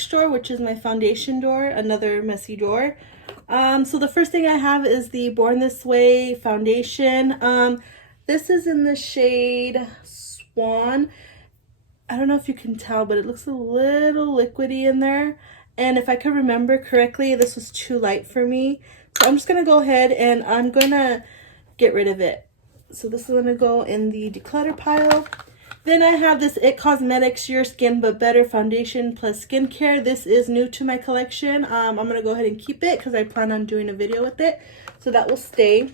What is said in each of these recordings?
next drawer, which is my foundation drawer, another messy drawer. So the first thing I have is the Born This Way foundation. This is in the shade Swan. I don't know if you can tell, but it looks a little liquidy in there. And if I could remember correctly, this was too light for me. So I'm just going to go ahead and I'm going to get rid of it. So this is going to go in the declutter pile. Then I have this It Cosmetics Your Skin But Better Foundation plus Skincare. This is new to my collection. I'm going to go ahead and keep it because I plan on doing a video with it. So that will stay.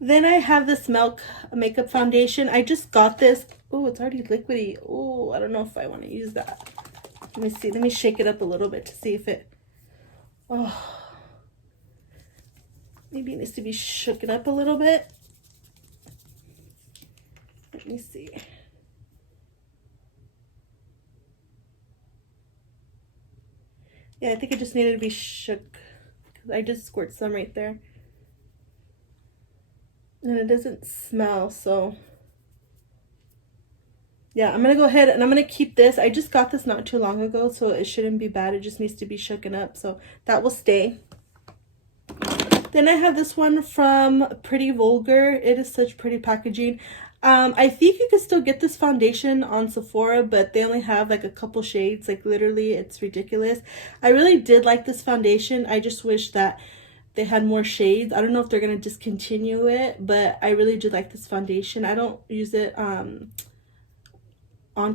Then I have this Milk Makeup Foundation. I just got this. Oh, it's already liquidy. Oh, I don't know if I want to use that. Let me see. Let me shake it up a little bit to see if it... Oh, maybe it needs to be shooken up a little bit. Let me see. Yeah, I think it just needed to be shook because I just squirt some right there. And it doesn't smell, so yeah, I'm gonna go ahead and I'm gonna keep this. I just got this not too long ago, so it shouldn't be bad. It just needs to be shooken up, so that will stay. Then I have this one from Pretty Vulgar. It is such pretty packaging. I think you can still get this foundation on Sephora, but they only have like a couple shades. Like literally, it's ridiculous. I really did like this foundation. I just wish that they had more shades. I don't know if they're going to discontinue it, but I really do like this foundation. I don't use it on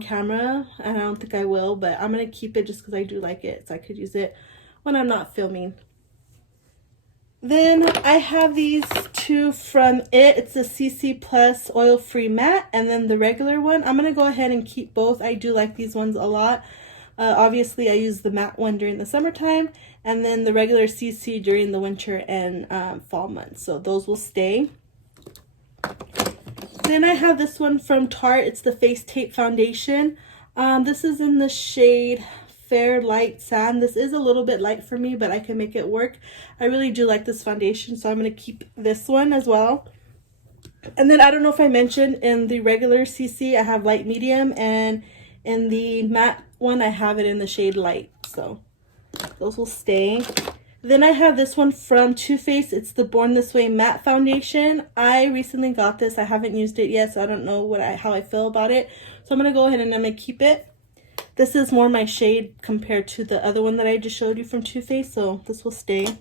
camera, and I don't think I will, but I'm going to keep it just because I do like it. So I could use it when I'm not filming. Then I have these two from It. It's the CC Plus Oil-Free Matte, and then the regular one. I'm going to go ahead and keep both. I do like these ones a lot. Obviously, I use the matte one during the summertime, and then the regular CC during the winter and fall months. So those will stay. Then I have this one from Tarte. It's the Face Tape Foundation. This is in the shade Fair Light Sand. This is a little bit light for me, but I can make it work. I really do like this foundation, so I'm going to keep this one as well. And then I don't know if I mentioned, in the regular CC, I have light medium, and in the matte one, I have it in the shade light. So those will stay. Then I have this one from Too Faced. It's the Born This Way Matte Foundation. I recently got this. I haven't used it yet, so I don't know how I feel about it. So I'm going to go ahead and I'm going to keep it. This is more my shade compared to the other one that I just showed you from Too Faced, so this will stay.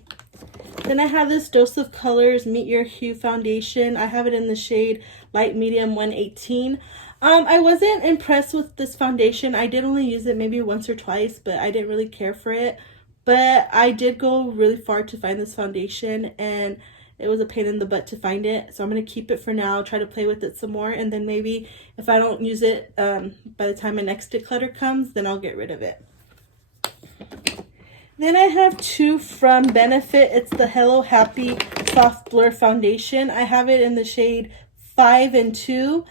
Then I have this Dose of Colors Meet Your Hue Foundation. I have it in the shade Light Medium 118. I wasn't impressed with this foundation. I did only use it maybe once or twice, but I didn't really care for it. But I did go really far to find this foundation, and it was a pain in the butt to find it. So I'm going to keep it for now, try to play with it some more, and then maybe if I don't use it by the time my next declutter comes, then I'll get rid of it. Then I have two from Benefit. It's the Hello Happy Soft Blur Foundation. I have it in the shade 5 and 2.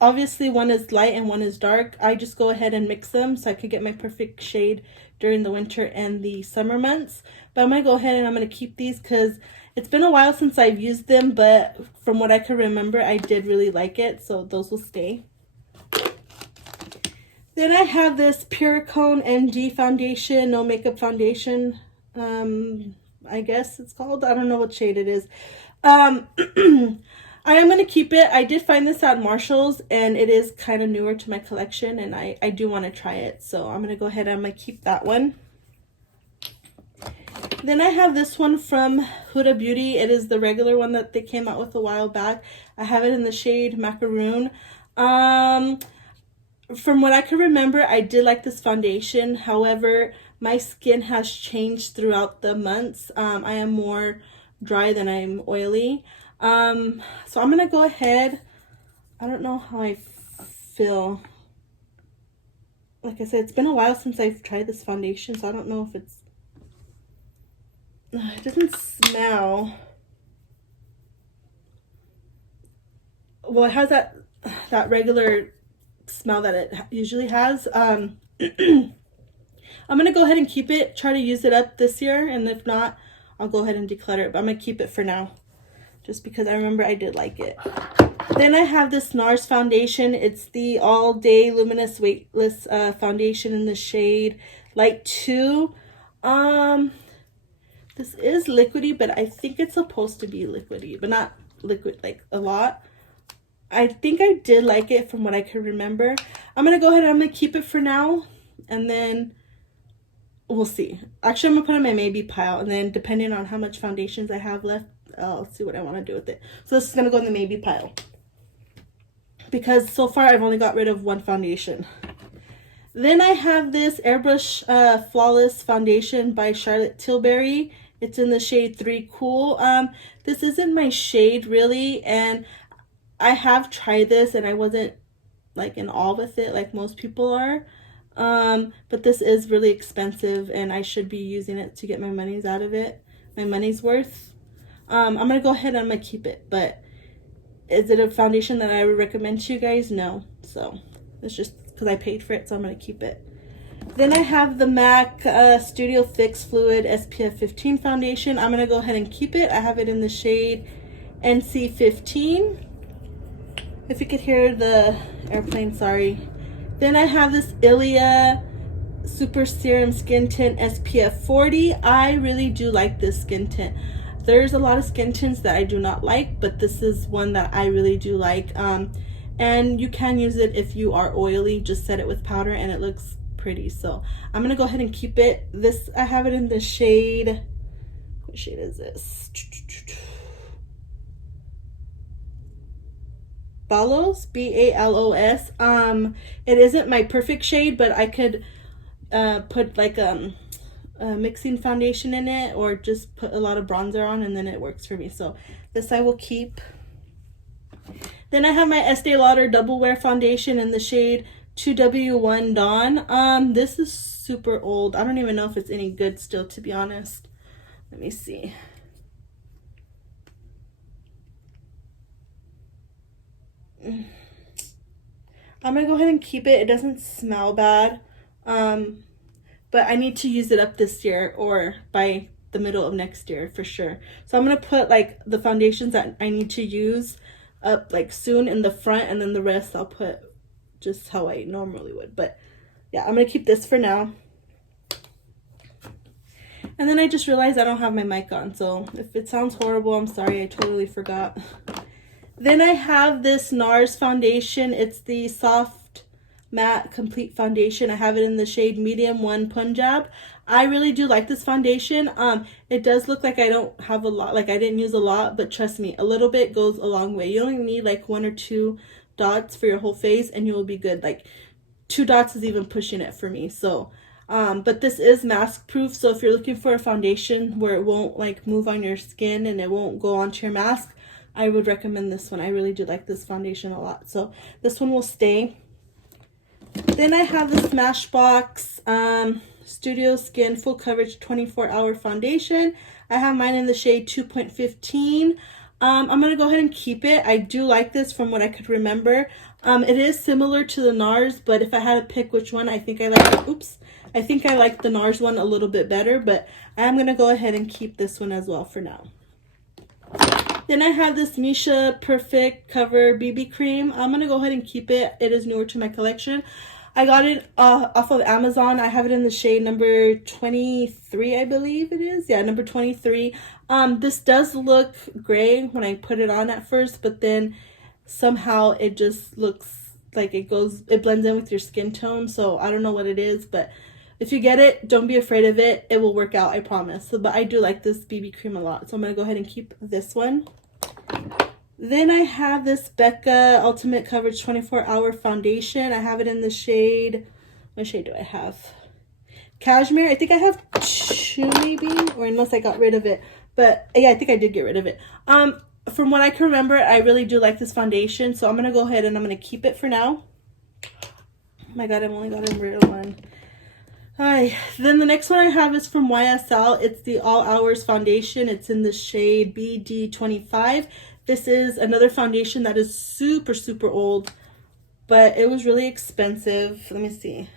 Obviously one is light and one is dark. I just go ahead and mix them so I could get my perfect shade during the winter and the summer months. But I'm going to go ahead and I'm going to keep these because it's been a while since I've used them, but from what I can remember, I did really like it. So those will stay. Then I have this Puricone NG Foundation, No Makeup Foundation. I guess it's called. I don't know what shade it is. I am going to keep it. I did find this at Marshall's, and it is kind of newer to my collection, and I do want to try it. So I'm going to go ahead and I'm going to keep that one. Then I have this one from Huda Beauty. It is the regular one that they came out with a while back. I have it in the shade Macaroon. From what I can remember, I did like this foundation. However, my skin has changed throughout the months. I am more dry than I'm oily. So I'm going to go ahead. I don't know how I feel. Like I said, it's been a while since I've tried this foundation, so I don't know if it's... It doesn't smell... Well, it has that regular smell that it usually has. I'm going to go ahead and keep it, try to use it up this year, and if not, I'll go ahead and declutter it, but I'm going to keep it for now, just because I remember I did like it. Then I have this NARS foundation. It's the All Day Luminous Weightless foundation in the shade Light 2. This is liquidy, but I think it's supposed to be liquidy, but not liquid like a lot. I think I did like it from what I could remember. I'm going to go ahead and I'm going to keep it for now, and then we'll see. Actually, I'm going to put it in my maybe pile, and then depending on how much foundations I have left, I'll see what I want to do with it. So this is going to go in the maybe pile, because so far I've only got rid of one foundation. Then I have this Airbrush Flawless Foundation by Charlotte Tilbury. It's in the shade 3 Cool. This isn't my shade really, and I have tried this and I wasn't like in awe with it like most people are. But this is really expensive and I should be using it to get my money's out of it. My money's worth. I'm going to go ahead and I'm going to keep it, but is it a foundation that I would recommend to you guys? No. So it's just because I paid for it, so I'm going to keep it. Then I have the MAC Studio Fix Fluid SPF 15 foundation. I'm going to go ahead and keep it. I have it in the shade NC15. If you could hear the airplane, sorry. Then I have this Ilia Super Serum Skin Tint SPF 40. I really do like this skin tint. There's a lot of skin tints that I do not like, but this is one that I really do like. And you can use it if you are oily. Just set it with powder and it looks pretty. So I'm gonna go ahead and keep it. This, I have it in the shade, what shade is this? Balos, B-A-L-O-S. It isn't my perfect shade, but I could put like a mixing foundation in it, or just put a lot of bronzer on, and then it works for me. So this I will keep. Then I have my Estee Lauder Double Wear Foundation in the shade 2W1 Dawn. This is super old. I don't even know if it's any good still, to be honest. Let me see. I'm gonna go ahead and keep it. It doesn't smell bad, but I need to use it up this year or by the middle of next year for sure. So I'm gonna put like the foundations that I need to use up like soon in the front, and then the rest I'll put just how I normally would. But yeah, I'm gonna keep this for now. And then I just realized I don't have my mic on, so if it sounds horrible, I'm sorry, I totally forgot. Then I have this NARS foundation. It's the Soft Matte Complete Foundation. I have it in the shade Medium 1 Punjab. I really do like this foundation. It does look like I don't have a lot, like I didn't use a lot, but trust me, a little bit goes a long way. You only need like 1 or 2 dots for your whole face and you will be good. Like 2 dots is even pushing it for me. So but this is mask proof, so if you're looking for a foundation where it won't like move on your skin and it won't go onto your mask, I would recommend this one. I really do like this foundation a lot, so this one will stay. Then I have the Smashbox Studio Skin Full Coverage 24-Hour Foundation. I have mine in the shade 2.15. I'm going to go ahead and keep it. I do like this from what I could remember. It is similar to the NARS, but if I had to pick which one, I think I like I think I like the NARS one a little bit better, but I am going to go ahead and keep this one as well for now. Then I have this Misha Perfect Cover BB Cream. I'm going to go ahead and keep it. It is newer to my collection. I got it off of Amazon. I have it in the shade number 23, I believe it is. Yeah, number 23. This does look gray when I put it on at first, but then somehow it just looks like it blends in with your skin tone. So I don't know what it is, but if you get it, don't be afraid of it. It will work out, I promise. So, but I do like this BB cream a lot, so I'm going to go ahead and keep this one. Then I have this Becca Ultimate Coverage 24-Hour Foundation. I have it in the shade, what shade do I have? Cashmere. I think I have 2 maybe, or unless I got rid of it. But yeah, I think I did get rid of it. From what I can remember, I really do like this foundation, so I'm going to go ahead and I'm going to keep it for now. Oh my god, I've only got rid of one. Alright, then the next one I have is from YSL. It's the All Hours Foundation. It's in the shade BD25. This is another foundation that is super, super old, but it was really expensive. Let me see.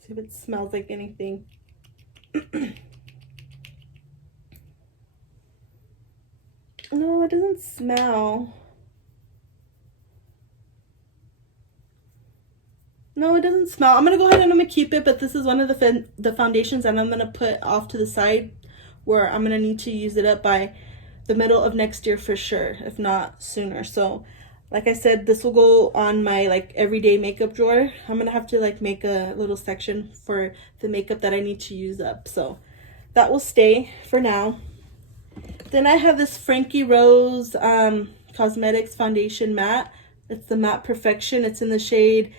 See if it smells like anything. No, it doesn't smell. No, it doesn't smell. I'm going to go ahead and I'm going to keep it, but this is one of the foundations that I'm going to put off to the side where I'm going to need to use it up by the middle of next year for sure, if not sooner. So, like I said, this will go on my like everyday makeup drawer. I'm going to have to like make a little section for the makeup that I need to use up. So, that will stay for now. Then I have this Frankie Rose Cosmetics Foundation Matte. It's the Matte Perfection. It's in the shade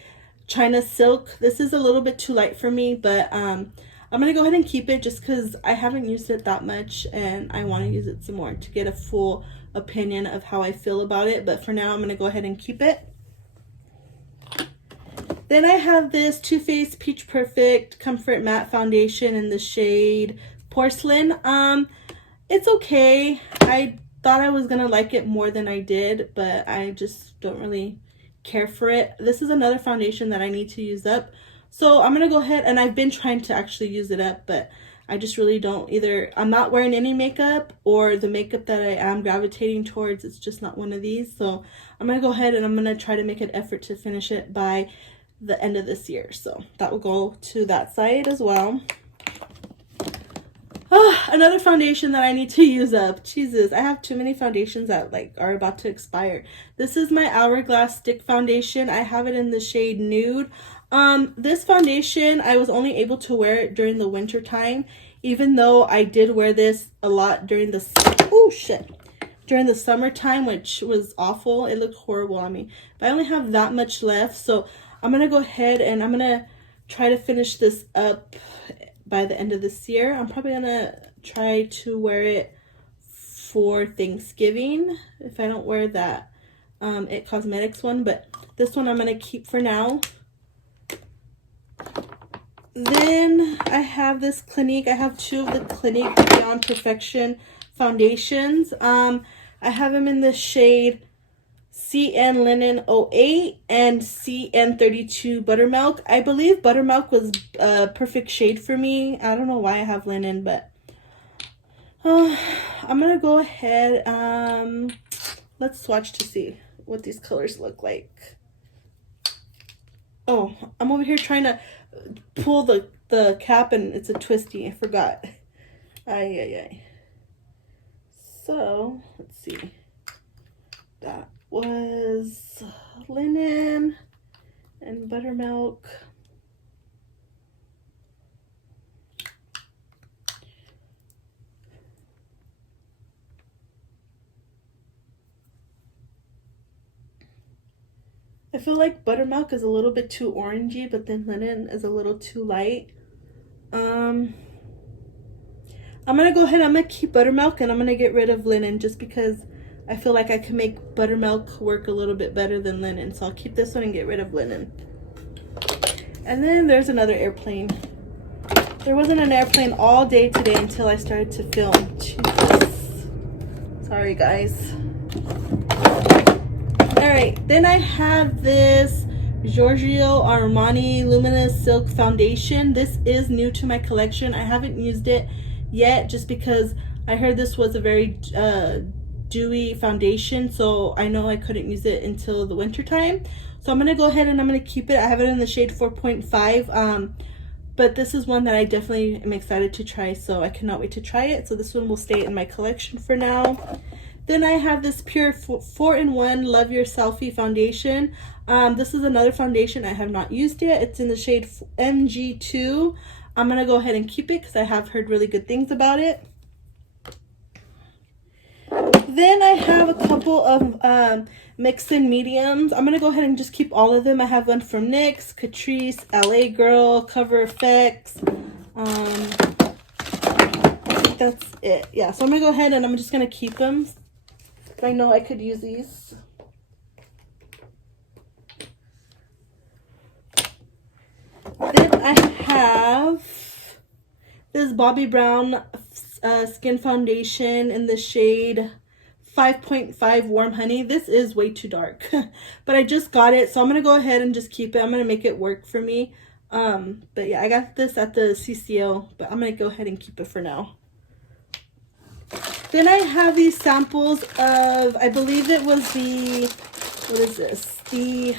China Silk. This is a little bit too light for me, but I'm gonna go ahead and keep it just because I haven't used it that much and I want to use it some more to get a full opinion of how I feel about it. But for now, I'm gonna go ahead and keep it. Then I have this Too Faced Peach Perfect Comfort Matte Foundation in the shade Porcelain. It's okay. I thought I was gonna like it more than I did, but I just don't really care for it. This is another foundation that I need to use up, so I'm gonna go ahead, and I've been trying to actually use it up, but I just really don't. Either I'm not wearing any makeup, or the makeup that I am gravitating towards, it's just not one of these. So I'm gonna go ahead and I'm gonna try to make an effort to finish it by the end of this year, so that will go to that side as well. Another foundation that I need to use up. Jesus, I have too many foundations that like are about to expire. This is my Hourglass Stick Foundation. I have it in the shade Nude. This foundation, I was only able to wear it during the winter time, even though I did wear this a lot during the during the summertime, which was awful. It looked horrible on me. But I only have that much left, so I'm gonna go ahead and I'm gonna try to finish this up by the end of this year. I'm probably gonna try to wear it for Thanksgiving if I don't wear that It Cosmetics one, but this one I'm gonna keep for now. Then I have this Clinique. I have two of the Clinique Beyond Perfection foundations. I have them in the shade CN Linen 08 and CN 32 Buttermilk. I believe Buttermilk was a perfect shade for me. I don't know why I have linen, but I'm gonna go ahead. Let's swatch to see what these colors look like. Oh, I'm over here trying to pull the cap and it's a twisty. I forgot. Ay. So let's see. That was linen and buttermilk. I feel like buttermilk is a little bit too orangey, but then linen is a little too light. I'm gonna go ahead, I'm gonna keep buttermilk and I'm gonna get rid of linen just because I feel like I can make buttermilk work a little bit better than linen. So I'll keep this one and get rid of linen. And then there's another airplane. There wasn't an airplane all day today until I started to film. Jesus. Sorry, guys. Alright, then I have this Giorgio Armani Luminous Silk Foundation. This is new to my collection. I haven't used it yet just because I heard this was a very dewy foundation, so I know I couldn't use it until the winter time. So I'm gonna go ahead and I'm gonna keep it. I have it in the shade 4.5, but this is one that I definitely am excited to try, so I cannot wait to try it. So this one will stay in my collection for now. Then I have this Pure 4-in-1 Love Your Selfie Foundation. This is another foundation I have not used yet. It's in the shade MG2. I'm gonna go ahead and keep it because I have heard really good things about it. Then I have a couple of mix and mediums. I'm gonna go ahead and just keep all of them. I have one from NYX, Catrice, LA Girl, Cover Effects. I think that's it. Yeah, so I'm gonna go ahead and I'm just gonna keep them. I know I could use these. Then I have this Bobbi Brown Skin Foundation in the shade 5.5 Warm Honey. This is way too dark, but I just got it, so I'm gonna go ahead and just keep it. I'm gonna make it work for me. But yeah, I got this at the CCO, but I'm gonna go ahead and keep it for now. Then I have these samples of, I believe it was the, what is this? The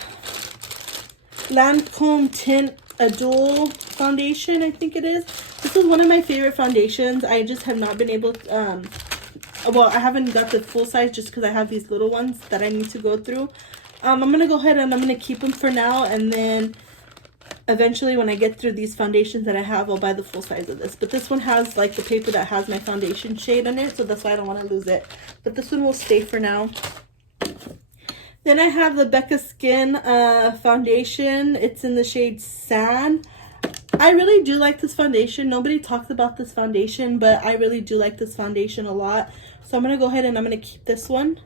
Lancome Tint a Dual foundation, I think it is. This is one of my favorite foundations. I just have not been able to, well, I haven't got the full size just because I have these little ones that I need to go through. I'm going to go ahead and I'm going to keep them for now, and then eventually when I get through these foundations that I have, I'll buy the full size of this. But this one has like the paper that has my foundation shade on it, so that's why I don't want to lose it. But this one will stay for now. Then I have the Becca Skin foundation. It's in the shade Sand. I really do like this foundation. Nobody talks about this foundation, but I really do like this foundation a lot. So I'm going to go ahead and I'm going to keep this one.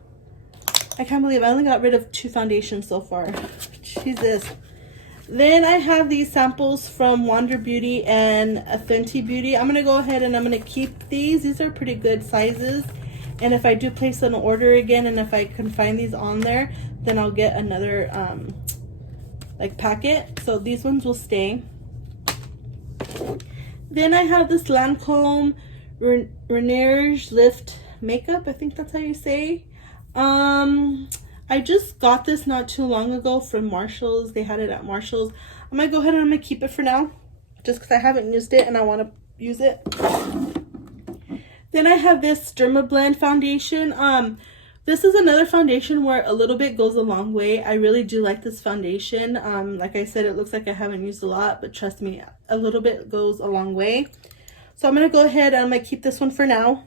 I can't believe I only got rid of 2 foundations so far. Jesus. Then I have these samples from Wander Beauty and Fenty Beauty. I'm going to go ahead and I'm going to keep these. These are pretty good sizes. And if I do place an order again, and if I can find these on there, then I'll get another like packet. So these ones will stay. Then I have this Lancome Reneige Lift Makeup. I think that's how you say. I just got this not too long ago from Marshalls. They had it at Marshalls. I'm going to go ahead and I'm going to keep it for now, just because I haven't used it and I want to use it. Then I have this Dermablend foundation. This is another foundation where a little bit goes a long way. I really do like this foundation. Like I said, it looks like I haven't used a lot, but trust me, a little bit goes a long way. So I'm going to go ahead and I'm going to keep this one for now.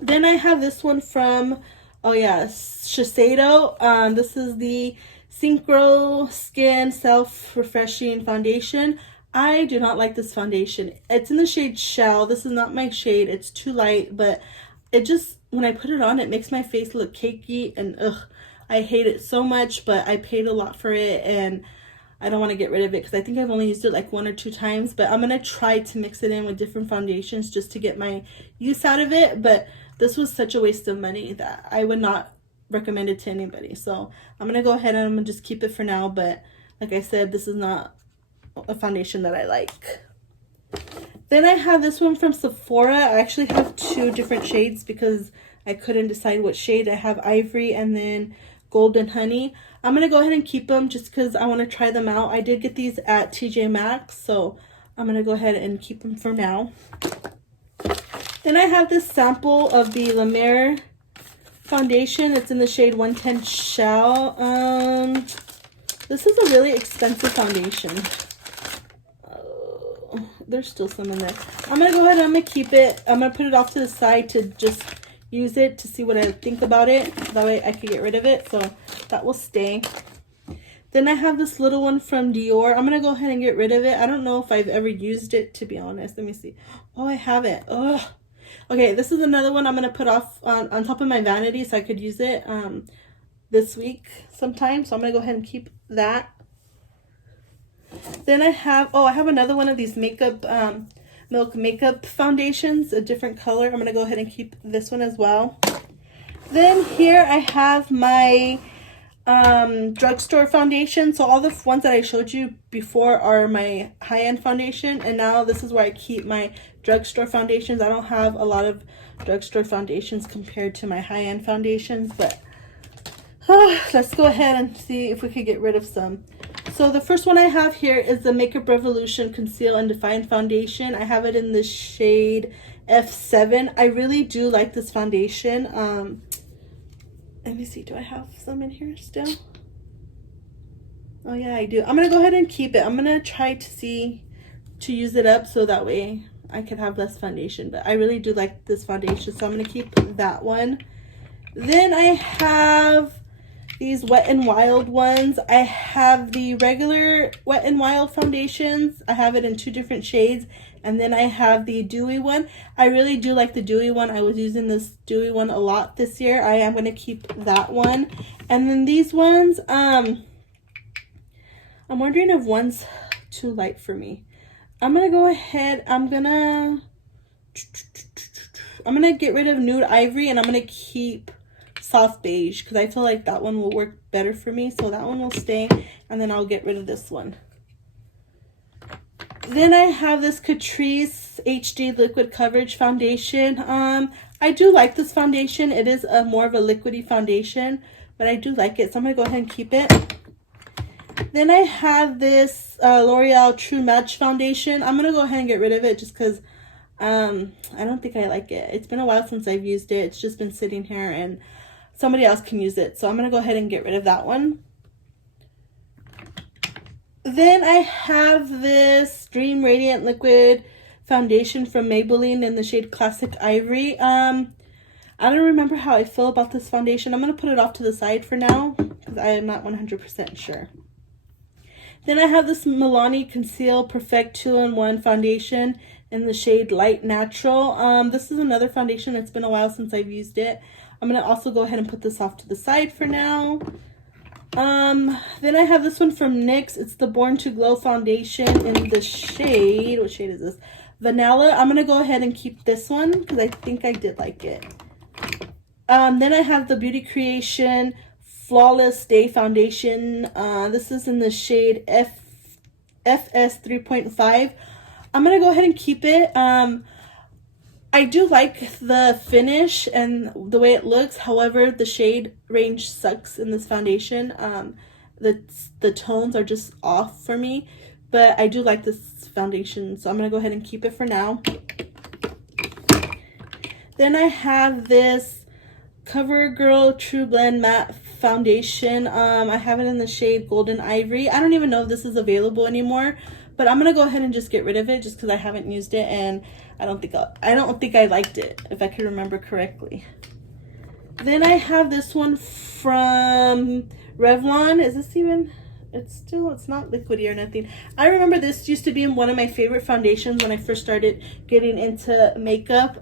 Then I have this one from, oh yeah, Shiseido. This is the Synchro Skin Self Refreshing Foundation. I do not like this foundation. It's in the shade Shell. This is not my shade. It's too light, but it just, when I put it on, it makes my face look cakey, and ugh, I hate it so much, but I paid a lot for it and I don't want to get rid of it because I think I've only used it like 1 or 2 times, but I'm going to try to mix it in with different foundations just to get my use out of it. But this was such a waste of money that I would not recommend it to anybody. So I'm going to go ahead and I'm going to just keep it for now. But like I said, this is not a foundation that I like. Then I have this one from Sephora. I actually have 2 different shades because I couldn't decide what shade. I have Ivory and then Golden Honey. I'm going to go ahead and keep them just because I want to try them out. I did get these at TJ Maxx, so I'm going to go ahead and keep them for now. Then I have this sample of the La Mer foundation. It's in the shade 110 Shell. This is a really expensive foundation. There's still some in there. I'm going to go ahead and I'm going to keep it. I'm going to put it off to the side to just use it to see what I think about it. That way I can get rid of it. So that will stay. Then I have this little one from Dior. I'm going to go ahead and get rid of it. I don't know if I've ever used it, to be honest. Let me see. Oh, I have it. Ugh. Okay, this is another one I'm going to put off on top of my vanity so I could use it this week sometime. So I'm going to go ahead and keep that. Then I have another one of these makeup Milk makeup foundations, a different color. I'm going to go ahead and keep this one as well. Then here I have my drugstore foundation. So all the ones that I showed you before are my high-end foundation, and now this is where I keep my drugstore foundations. I don't have a lot of drugstore foundations compared to my high-end foundations, but let's go ahead and see if we could get rid of some. So the first one I have here is the Makeup Revolution Conceal and Define Foundation. I have it in the shade F7. I really do like this foundation. Let me see, do I have some in here still? Oh yeah, I do. I'm going to go ahead and keep it. I'm going to try to use it up so that way I can have less foundation. But I really do like this foundation, so I'm going to keep that one. Then I have these Wet n Wild ones. I have the regular Wet n Wild foundations. I have it in 2 different shades. And then I have the dewy one. I really do like the dewy one. I was using this dewy one a lot this year. I am going to keep that one. And then these ones, I'm wondering if one's too light for me. I'm going to go ahead. I'm going to get rid of Nude Ivory, and I'm going to keep Soft Beige because I feel like that one will work better for me. So that one will stay, and then I'll get rid of this one. Then I have this Catrice HD Liquid Coverage Foundation. I do like this foundation. It is a more of a liquidy foundation, but I do like it, so I'm going to go ahead and keep it. Then I have this L'Oreal True Match Foundation. I'm going to go ahead and get rid of it just because I don't think I like it. It's been a while since I've used it. It's just been sitting here and somebody else can use it. So I'm going to go ahead and get rid of that one. Then I have this Dream Radiant Liquid Foundation from Maybelline in the shade Classic Ivory. I don't remember how I feel about this foundation. I'm going to put it off to the side for now because I am not 100% sure. Then I have this Milani Conceal Perfect 2-in-1 Foundation in the shade Light Natural. This is another foundation. It's been a while since I've used it. I'm going to also go ahead and put this off to the side for now. Then I have this one from NYX. It's the Born to Glow Foundation in the shade, what shade is this? Vanilla. I'm going to go ahead and keep this one because I think I did like it. Then I have the Beauty Creation Flawless Day Foundation. This is in the shade FS 3.5. I'm going to go ahead and keep it. I do like the finish and the way it looks. However, the shade range sucks in this foundation. The tones are just off for me. But I do like this foundation, so I'm going to go ahead and keep it for now. Then I have this CoverGirl True Blend Matte Foundation. I have it in the shade Golden Ivory. I don't even know if this is available anymore. But I'm going to go ahead and just get rid of it just because I haven't used it and I don't think I liked it, if I can remember correctly. Then I have this one from Revlon. Is this even... It's not liquidy or nothing. I remember this used to be one of my favorite foundations when I first started getting into makeup.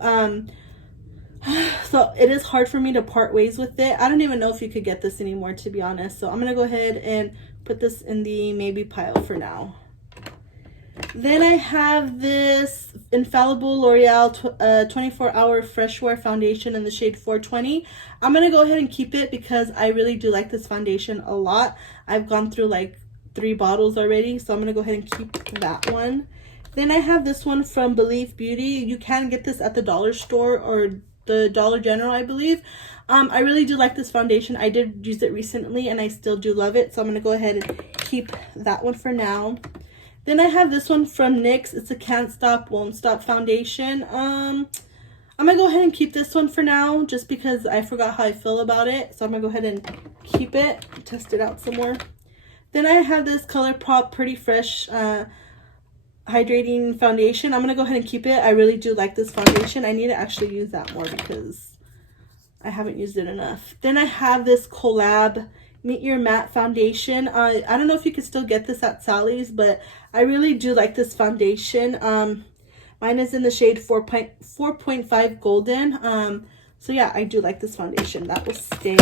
So it is hard for me to part ways with it. I don't even know if you could get this anymore, to be honest. So I'm going to go ahead and put this in the maybe pile for now. Then I have this Infallible L'Oreal 24-Hour Fresh Wear Foundation in the shade 420. I'm going to go ahead and keep it because I really do like this foundation a lot. I've gone through like 3 bottles already, so I'm going to go ahead and keep that one. Then I have this one from Believe Beauty. You can get this at the dollar store or the Dollar General, I believe. I really do like this foundation. I did use it recently and I still do love it, so I'm going to go ahead and keep that one for now. Then I have this one from NYX. It's a Can't Stop, Won't Stop foundation. I'm going to go ahead and keep this one for now just because I forgot how I feel about it. So I'm going to go ahead and keep it, test it out some more. Then I have this ColourPop Pretty Fresh Hydrating Foundation. I'm going to go ahead and keep it. I really do like this foundation. I need to actually use that more because I haven't used it enough. Then I have this Collab Meet Your Matte Foundation. I don't know if you can still get this at Sally's, but I really do like this foundation. Mine is in the shade 4.5 Golden. So yeah, I do like this foundation. That will stay.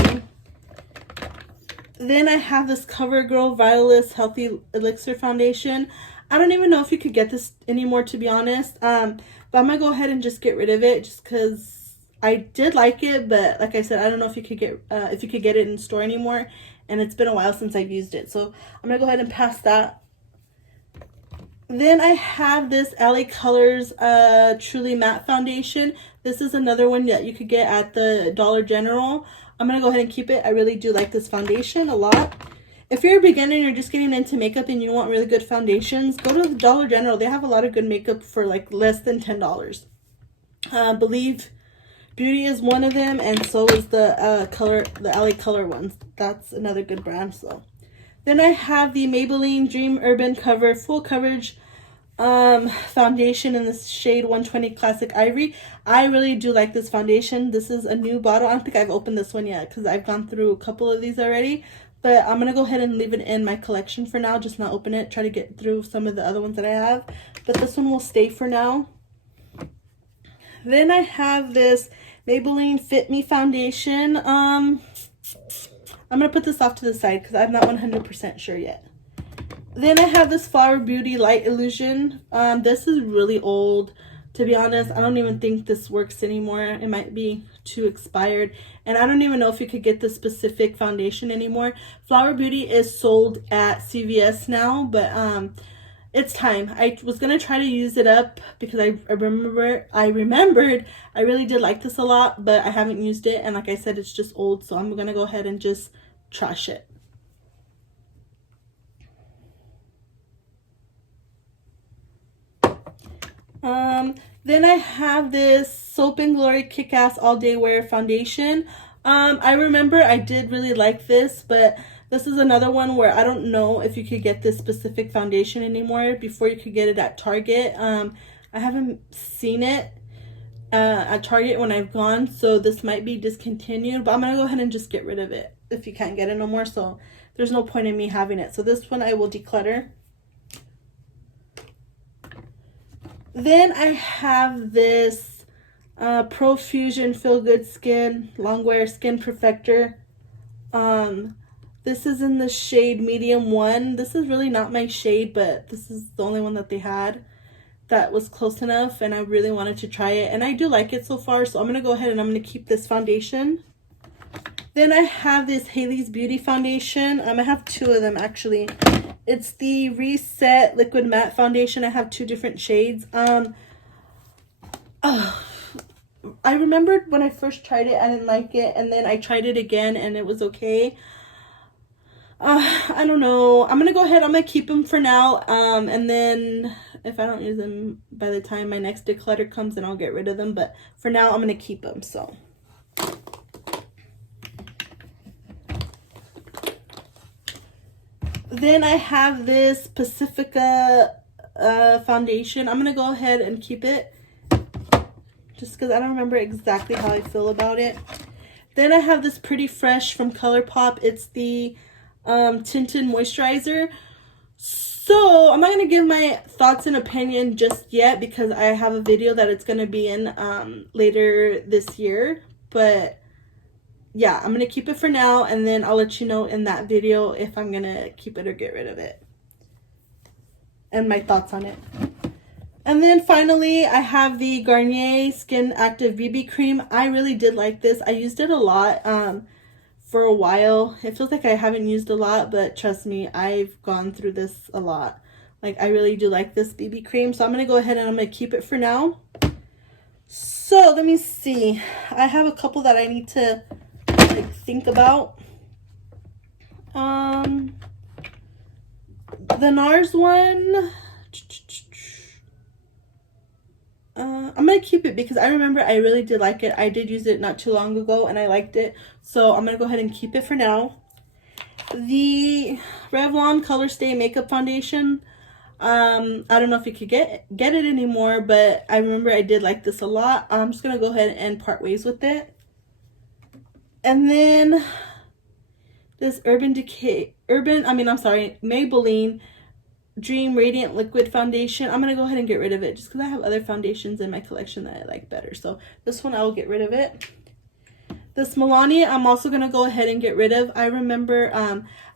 Then I have this CoverGirl Vitalist Healthy Elixir Foundation. I don't even know if you could get this anymore, to be honest. But I'm going to go ahead and just get rid of it just because I did like it, but like I said, I don't know if you could get it in store anymore, and it's been a while since I've used it, so I'm gonna go ahead and pass that. Then I have this LA Colors Truly Matte Foundation. This is another one that you could get at the Dollar General. I'm gonna go ahead and keep it. I really do like this foundation a lot. If you're a beginner and you're just getting into makeup and you want really good foundations, go to the Dollar General. They have a lot of good makeup for like less than $10. Believe Beauty is one of them, and so is the LA Color ones. That's another good brand. So then I have the Maybelline Dream Urban Cover Full Coverage foundation in the shade 120 Classic Ivory. I really do like this foundation. This is a new bottle. I don't think I've opened this one yet because I've gone through a couple of these already, but I'm gonna go ahead and leave it in my collection for now, just not open it, try to get through some of the other ones that I have, but this one will stay for now. Then I have this Maybelline Fit Me foundation. I'm going to put this off to the side because I'm not 100% sure yet. Then I have this Flower Beauty Light Illusion. This is really old, to be honest. I don't even think this works anymore. It might be too expired. And I don't even know if you could get this specific foundation anymore. Flower Beauty is sold at CVS now, but it's time. I was gonna try to use it up because I remembered I really did like this a lot, but I haven't used it, and like I said, it's just old, so I'm gonna go ahead and just trash it. Then I have this Soap and Glory Kick-Ass All Day Wear Foundation. I remember I did really like this, but this is another one where I don't know if you could get this specific foundation anymore. Before you could get it at Target. I haven't seen it at Target when I've gone, so this might be discontinued, but I'm gonna go ahead and just get rid of it if you can't get it no more, so there's no point in me having it. So this one I will declutter. Then I have this Profusion Feel Good Skin Longwear Skin Perfector. This is in the shade medium 1. This is really not my shade, but this is the only one that they had that was close enough, and I really wanted to try it, and I do like it so far, so I'm gonna go ahead and I'm gonna keep this foundation. Then I have this Haley's Beauty foundation. I have 2 of them actually. It's the Reset Liquid Matte Foundation. I have 2 different shades. I remembered when I first tried it, I didn't like it, and then I tried it again, and it was okay. I don't know. I'm gonna go ahead. I'm gonna keep them for now. And then if I don't use them by the time my next declutter comes, then I'll get rid of them. But for now, I'm gonna keep them. So. Then I have this Pacifica foundation. I'm going to go ahead and keep it just because I don't remember exactly how I feel about it. Then I have this Pretty Fresh from ColourPop. It's the tinted moisturizer. So I'm not going to give my thoughts and opinion just yet because I have a video that it's going to be in later this year. But yeah, I'm going to keep it for now, and then I'll let you know in that video if I'm going to keep it or get rid of it. And my thoughts on it. And then finally, I have the Garnier Skin Active BB Cream. I really did like this. I used it a lot for a while. It feels like I haven't used a lot, but trust me, I've gone through this a lot. Like, I really do like this BB cream. So I'm going to go ahead and I'm going to keep it for now. So let me see. I have a couple that I need to think about. The NARS one, I'm gonna keep it because I remember I really did like it. I did use it not too long ago and I liked it, so I'm gonna go ahead and keep it for now. The Revlon Color Stay Makeup Foundation, I don't know if you could get it anymore, but I remember I did like this a lot. I'm just gonna go ahead and part ways with it. And then this Maybelline Dream Radiant Liquid Foundation. I'm going to go ahead and get rid of it just because I have other foundations in my collection that I like better. So this one I will get rid of it. This Milani I'm also going to go ahead and get rid of. I remember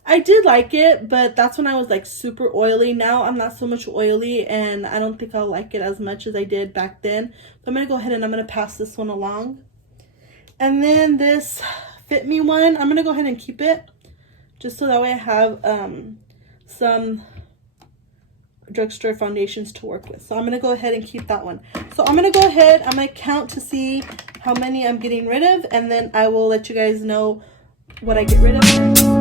I did like it, but that's when I was like super oily. Now I'm not so much oily, and I don't think I'll like it as much as I did back then. So I'm going to go ahead and I'm going to pass this one along. And then this Fit Me one, I'm going to go ahead and keep it just so that way I have some drugstore foundations to work with. So I'm going to go ahead and keep that one. So I'm going to go ahead, I'm going to count to see how many I'm getting rid of, and then I will let you guys know what I get rid of.